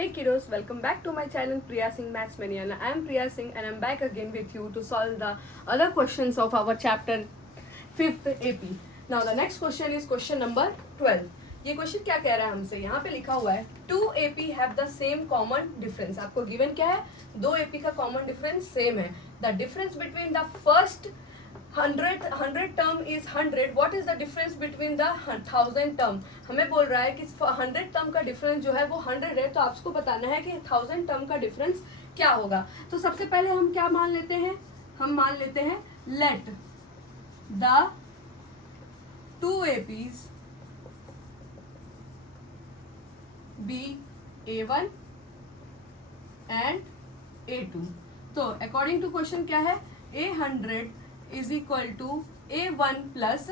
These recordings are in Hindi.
Hey kiddos, welcome back to my channel Priya Singh Maths Mania. I am Priya Singh and I am back again with you to solve the other questions of our chapter 5th AP. Now the next question is question number 12. ये क्वेश्चन क्या कह रहा है हमसे, यहाँ पे लिखा हुआ है 2 AP have the same common difference. आपको गिवन क्या है, 2 AP का कॉमन डिफरेंस सेम है. The difference between the first 100 term is 100. What is the difference between the 1000 term? हमें बोल रहा है कि 100 term का डिफरेंस जो है वो 100 है, तो आपको बताना है कि 1000 term का डिफरेंस क्या होगा. तो सबसे पहले हम क्या मान लेते हैं, हम मान लेते हैं let the 2 APs be A1 and A2. तो अकॉर्डिंग टू क्वेश्चन क्या है, A100 is equal to A1 plus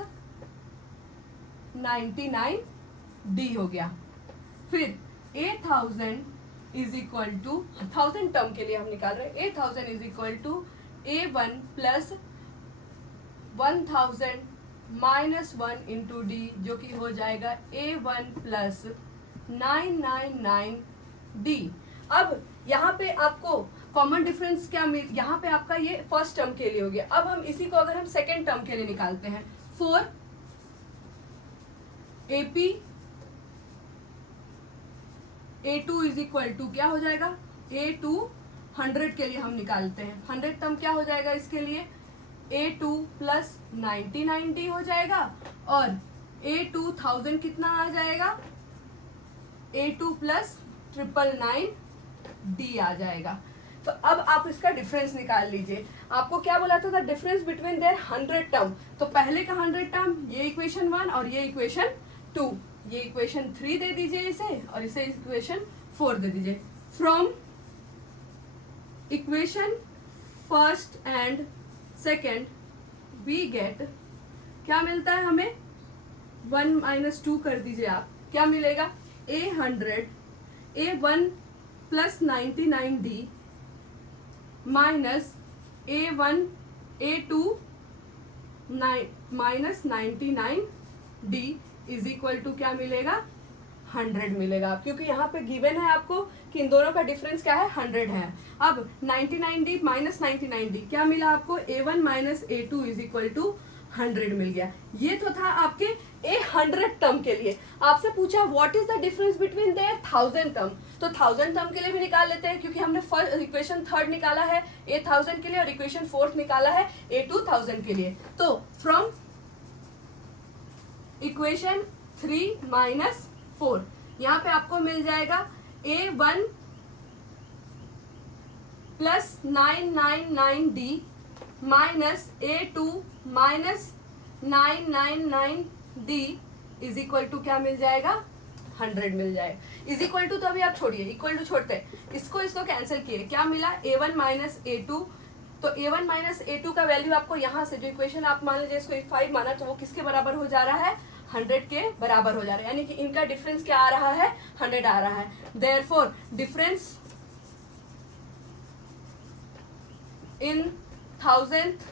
99D हो गया. फिर A1000 is equal to 1000 term के लिए हम निकाल रहे हैं, A1000 is equal to A1 plus 1000 minus 1 into D, जो कि हो जाएगा A1 प्लस 999D. अब यहाँ पे आपको कॉमन डिफरेंस क्या मिल, यहाँ पे आपका ये फर्स्ट टर्म के लिए हो गया. अब हम इसी को अगर हम सेकेंड टर्म के लिए निकालते हैं, 4 AP A2 is equal to क्या हो जाएगा, A2 100 के लिए हम निकालते हैं, 100 टर्म क्या हो जाएगा इसके लिए, A2 प्लस 99D हो जाएगा. और A2000 कितना आ जाएगा, A2 प्लस 999D आ जाएगा. तो अब आप इसका डिफरेंस निकाल लीजिए. आपको क्या बोला था, the difference between their 100 term. तो पहले का 100 टर्म ये इक्वेशन 1 और ये इक्वेशन 2, ये इक्वेशन 3 दे दीजिए इसे, और इसे इक्वेशन 4 दे दीजिए. From equation first and second we get, क्या मिलता है हमें, 1 माइनस 2 कर दीजिए आप, क्या मिलेगा, A100 A1 plus 99D minus A1 A2 minus 99D is equal to क्या मिलेगा, 100 मिलेगा. क्योंकि यहाँ पे गिवन है आपको कि इन दोनों का डिफरेंस क्या है, 100 है. अब 99D माइनस 99D क्या मिला आपको, A1 minus A2 is equal to 100 मिल गया. ये तो था आपके A100 टर्म के लिए. आपसे पूछा what is the difference between their 1000 term, तो 1000 टर्म के लिए भी निकाल लेते हैं, क्योंकि हमने फर्स्ट इक्वेशन 3 निकाला है A1000 के लिए और इक्वेशन 4 निकाला है A2000 के लिए. तो फ्रॉम इक्वेशन 3 माइनस 4 यहाँ पे आपको मिल जाएगा A1 plus 999D minus A2 minus 999D is equal to क्या मिल जाएगा, 100 मिल जाएगा. इज इक्वल टू तो अभी आप छोड़िए, इक्वल टू छोड़ते हैं, इसको कैंसिल किए, क्या मिला, A1 माइनस A2. तो A1 माइनस A2 का वैल्यू आपको यहाँ से जो इक्वेशन आप मान लीजिए इसको 5 माना, तो वो किसके बराबर हो जा रहा है, 100 के बराबर हो जा रहा है. यानी कि इनका डिफरेंस क्या आ रहा है, 100 आ रहा है. Therefore difference in 1000th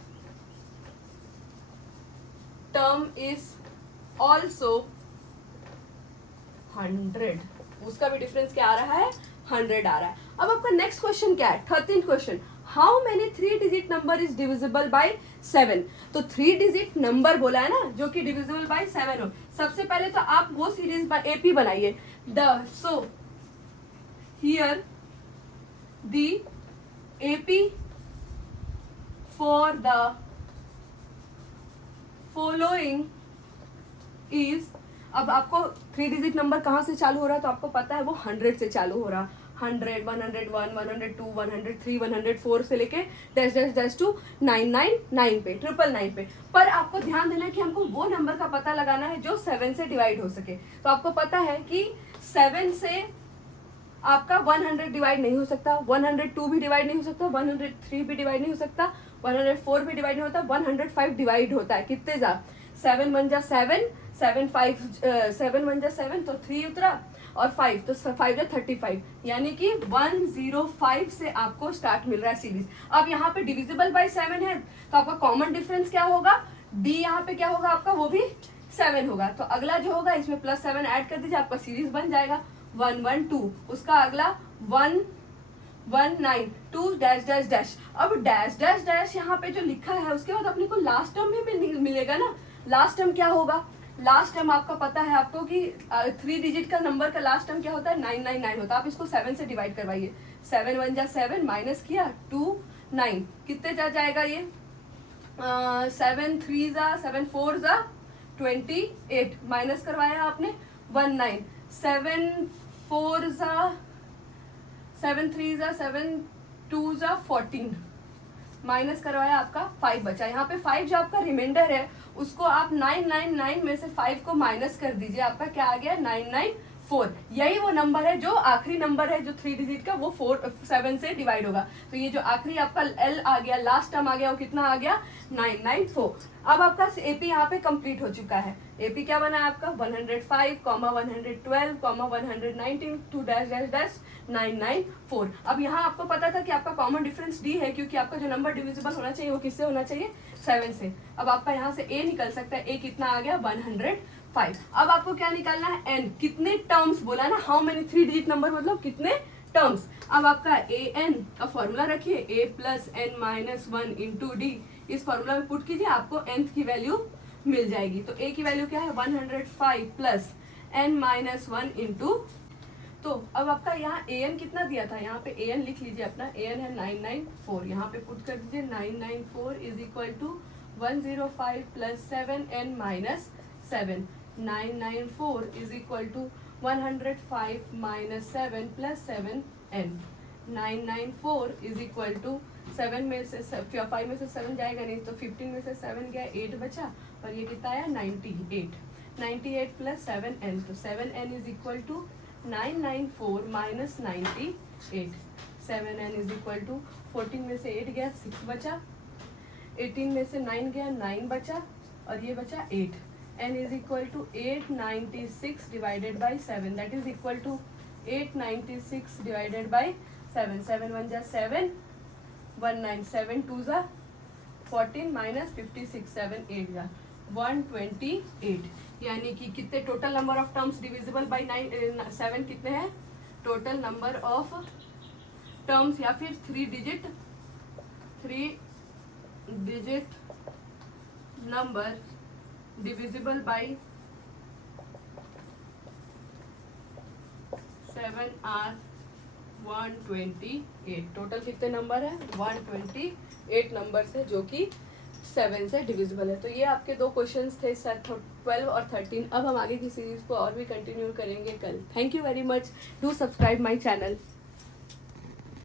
term is also 100. उसका भी डिफरेंस क्या आ रहा है, 100 आ रहा है. अब आपका नेक्स्ट क्वेश्चन क्या है, 13th question, how many 3 digit number is divisible by 7. तो 3 डिजिट नंबर बोला है ना, जो कि डिविजिबल बाय 7 हो. सबसे पहले तो आप वो सीरीज AP बनाइए. So here the AP for the following is, अब आपको 3 डिजिट नंबर कहाँ से चालू हो रहा है, तो आपको पता है वो 100 से चालू हो रहा. 100 101 102 103 104 से लेके डैश डैश डैश टू 999 पे, 999 पे. पर आपको ध्यान देना है कि हमको वो नंबर का पता लगाना है जो 7 से डिवाइड हो सके. तो आपको पता है कि 7 से आपका 100 डिवाइड नहीं हो सकता, 102 भी डिवाइड नहीं हो सकता, 103 भी डिवाइड नहीं हो सकता, 104 भी डिवाइड नहीं होता, 105 डिवाइड होता है. कितने जा, 7 1 जा 7, 7 1 जा 7, तो 3 उतरा, और 5 तो 5 जा 35, यानी कि 105 से आपको स्टार्ट मिल रहा है सीरीज. अब यहाँ पे डिविजिबल बाय 7 है, तो आपका कॉमन डिफरेंस क्या होगा, D यहाँ पे क्या होगा आपका, वो भी 7 होगा. तो अगला जो होगा इसमें +7 ऐड कर दीजिए, आपका सीरीज बन जाएगा 112, उसका अगला 119, 2 डैश डैश डैश। अब डैश डैश डैश यहाँ पे जो लिखा है उसके बाद अपने को लास्ट टर्म भी मिलेगा ना। लास्ट टर्म क्या होगा, लास्ट टर्म आपका पता है आपको कि 3 डिजिट का नंबर का लास्ट टर्म क्या होता है, 999 होता है। आप इसको 7 से डिवाइड करवाइए, 7 1 जा 7, माइनस किया 2 9, कितने जा जाएगा ये, 7 3 जा 7 4 जा 28, माइनस करवाया आपने 19, 7 4 जा 7 3 जा 7 2 जा 14, माइनस करवाया आपका 5 बचा। यहाँ पे 5 जो आपका रिमाइंडर है उसको आप 999 में से 5 को माइनस कर दीजिए, आपका क्या आ गया 994। यही वो नंबर है जो आखिरी नंबर है जो 3 डिजिट का, वो 7 से डिवाइड होगा। तो ये जो आखिरी आपका एल आ गया, लास्ट टर्म आ गया, वो कितना आ गया 994। अब आपका एपी यहाँ पे कंप्लीट हो चुका है। एपी क्या बना है आपका 105, 112, 119, 2 डैश डैश डैश 994। अब यहाँ आपको पता था कि आपका कॉमन डिफरेंस डी है, क्योंकि आपका जो नंबर डिविजिबल होना चाहिए वो किससे होना चाहिए, 7 से। अब आपका यहाँ से ए निकल सकता है, ए कितना आ गया 105। अब आपको क्या निकालना है, एन, कितने टर्म्स बोला ना, हाउ मेनी 3 डिजिट नंबर मतलब कितने टर्म्स। अब आपका ए एन का फॉर्मूला रखिए, A plus N minus 1 into D, इस फॉर्मूला में पुट कीजिए, आपको nth की वैल्यू मिल जाएगी। तो a की वैल्यू क्या है 105 प्लस n माइनस 1 इंटू, तो अब आपका यहाँ an कितना दिया था, यहाँ पे an लिख लीजिए अपना, an है 994, यहाँ पे पुट कर दीजिए 994 is equal to 105 plus 7n minus 7, 994 is equal to 105 minus 7 plus 7n, 994 is equal to 7 में से 5 में से 7 जाएगा नहीं, तो 15 में से 7 गया 8 बचा, और ये कितना आया 98 प्लस 7n, तो 7n is equal to 994 minus 98, 7n is equal to 14 में से 8 गया 6 बचा, 18 में से 9 गया 9 बचा, और ये बचा 8, n is equal to 896 divided by 7, that is equal to 896 divided by 7, 7 1 जा 7, 19 7 2 जा 14 माइनस 56 7 8 जा 128, यानी कि कितने total number of terms divisible by 7 कितने हैं, टोटल नंबर ऑफ टर्म्स या फिर 3 digit number divisible by 7 are 128। Total कितने नंबर है 128 नंबर है जो कि 7 से डिविजिबल है। तो ये आपके 2 क्वेश्चंस थे 12 और 13। अब हम आगे की सीरीज को और भी कंटिन्यू करेंगे कल। Thank you very much, do subscribe my channel.